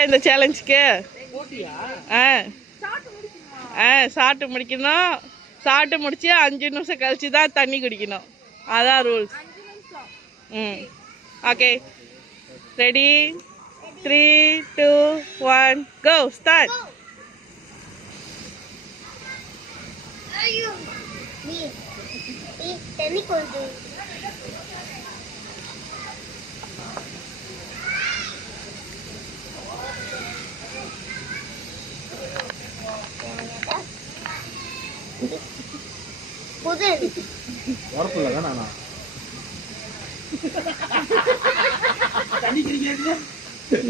இந்த சேலஞ்சுக்கு சாப்பிட்டு முடிக்கணும். சாப்பிட்டு முடிச்சு 5 நிமிஷம் கழிச்சு தான் தண்ணி குடிக்கணும். அதான் ரூல்ஸ். Okay, ready? 3, 2, 1 கோ. ஸ்டார்ட்.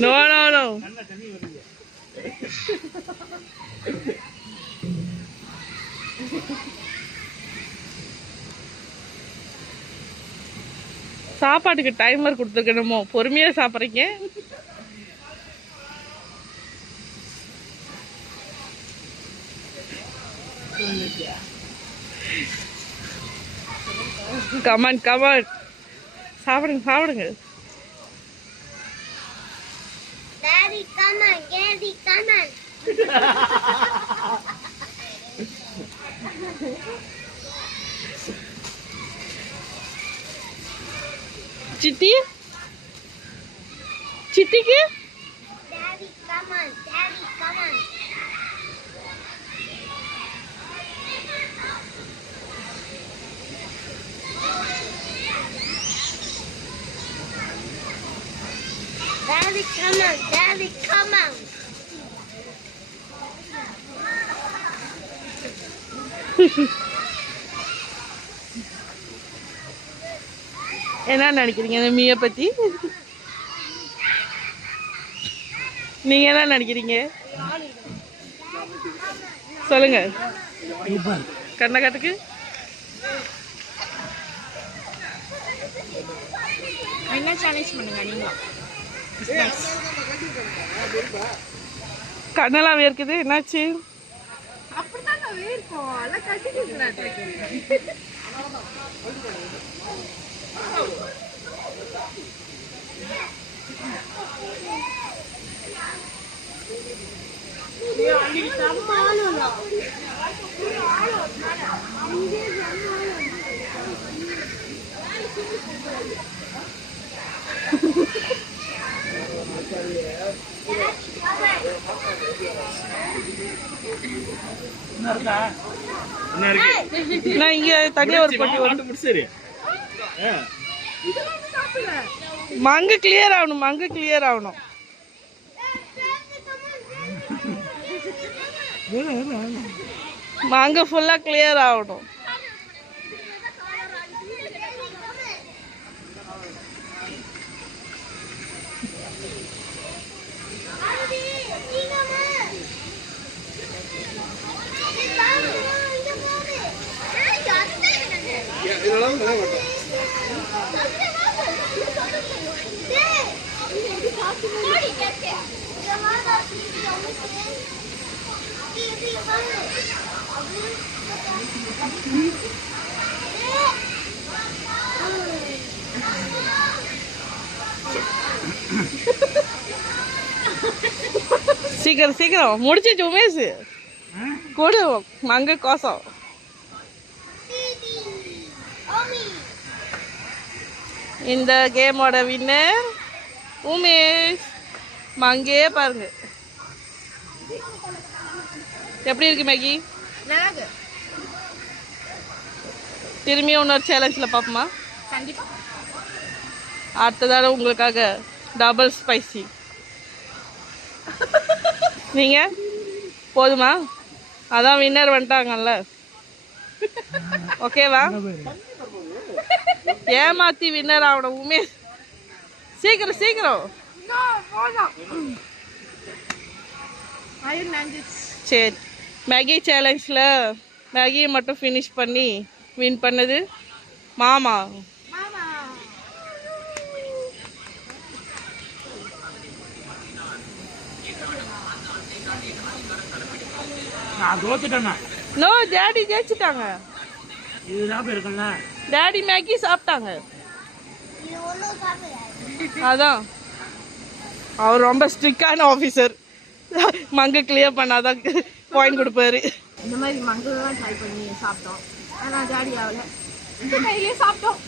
No. சாப்பாட்டுக்கு டைமர் கொடுத்துருக்கணுமோ? பொறுமையா சாப்பிட்றீங்க. கமான் சாப்பிடுங்க. சித்திக்கு Daddy, come on. என்ன நினைக்கிறீங்க இந்த மீயை பத்தி? நீங்க என்ன நினைக்கிறீங்க சொல்லுங்க. கண்ணகாட்டுக்கு என்ன சேலஞ்ச் பண்ணுங்க நீங்க. கண்ணெல்லாம் வேர்க்குது. என்னாச்சு? நான் இங்க தனியா ஒரு போட்டி மங்கு கிளியர் ஆகணும். மங்கு ஃபுல்லா கிளியர் ஆகணும். சீக்கிரம் முடிச்சிச்சு உமேஷ். கொடு மங்க கோசம். இந்த கேமோட வின்னர் உமேஷ். மங்கே பாருங்க எப்படி இருக்கு மேகி. திரும்பியும் இன்னொரு சேலஞ்சில் பார்ப்போமா? கண்டிப்பா. அடுத்ததால உங்களுக்காக டபுள் ஸ்பைசி. நீங்க போதுமா? அதான் வின்னர் வந்துட்டாங்கல்ல. ஓகேவா? ஏமாத்தி வின்னர் ஆகணும் உமேஷ். சீக்கிரம். சரி, மேகி சேலஞ்சில் மேகியை மட்டும் ஃபினிஷ் பண்ணி வின் பண்ணது மாமா. நோ, டாடி ஜெயிச்சிட்டாங்க. டாடி மேகி சாப்பிட்டாங்க. அதான் அவர் ரொம்ப ஸ்ட்ரிக்டான ஆஃபீஸர். மங்கு கிளியர் பண்ணாதான் பாயிண்ட் கொடுப்பாரு. இந்த மாதிரி மங்குலாம் ட்ரை பண்ணி சாப்பிட்டோம். ஆனால் ஜாலி ஆகலை. இந்த கையிலே சாப்பிட்டோம்.